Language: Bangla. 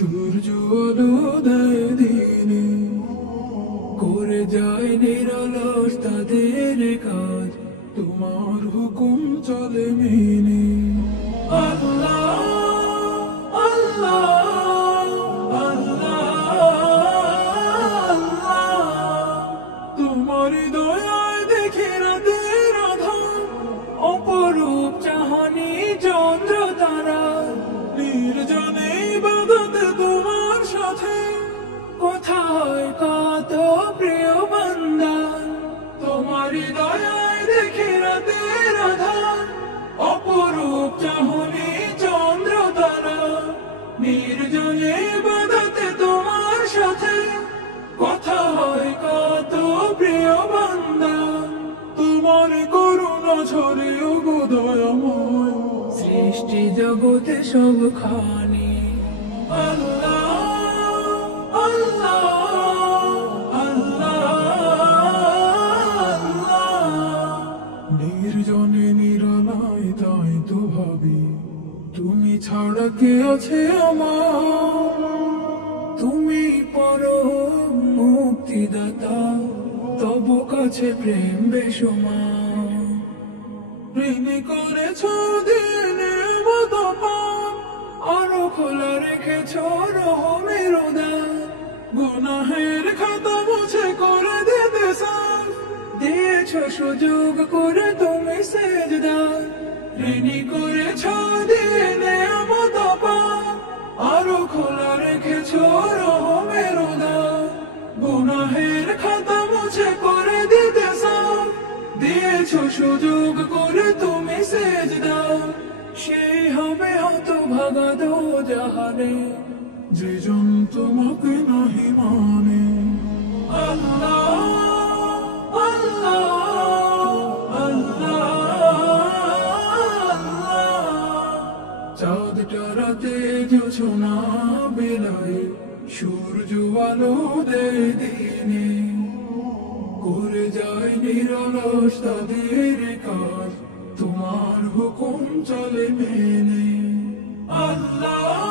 সূর্য আলো দেয় দিনে, করে যায় নিরলস তাদের কাজ, তোমার হুকুম চলে মেনে। আল্লাহ আল্লাহ আল্লাহ, তোমার দয়ায় দেখি রাতের আধার, অপরূপ চাহনি চন্দ্র তারা, নির্জনে ইবাদতে তোমার সাথে, কোথায় কত প্রিয় বান্দা। তোমার দয়ায় দেখি রাতের আধার, অপরূপ চাহনি চন্দ্র তারা, নির্জনে ইবাদতে তোমার সাথে, কোথায় কত প্রিয় বান্দা। তোমার করুণা ঝরে ওগো দয়াময়, সৃষ্টি জগতে সবখানে। আল্লাহ আল্লাহ আল্লাহ, নির্জনে নিরালায় তাই তো ভাবি, তুমি ছাড়া কে আছে আমার। তুমি পরম মুক্তিদাতা, তব কাছে প্রেম বেসুমার। ঋণী করেছ দিনে অবতার, আরো খোলা রেখেছ রহমের দ্বার। গুনাহের খাতা মুছে করে দিতে সাফ, দিয়েছ সুযোগ করে তুমি সেজদা। ঋণী করেছ দিনে অবতার, আরো খোলা রেখেছ রহমের দ্বার। গুনাহের খাতা মুছে করে দিতে সাফ, দিয়েছ সুযোগ করে তুমি সেজদা। সেই হবে হতভাগা দোজাহানে, যে জন তোমাকে নাহি মানে। আল্লাহ আল্লাহ আল্লাহ, চাঁদটা রাতে জোছনা বেলায়, সূর্য আলো দেয় দিনে, করে যায় নিরলস তাদের কাজ, তোমার হুকুম চলে মেনে। আল্লাহ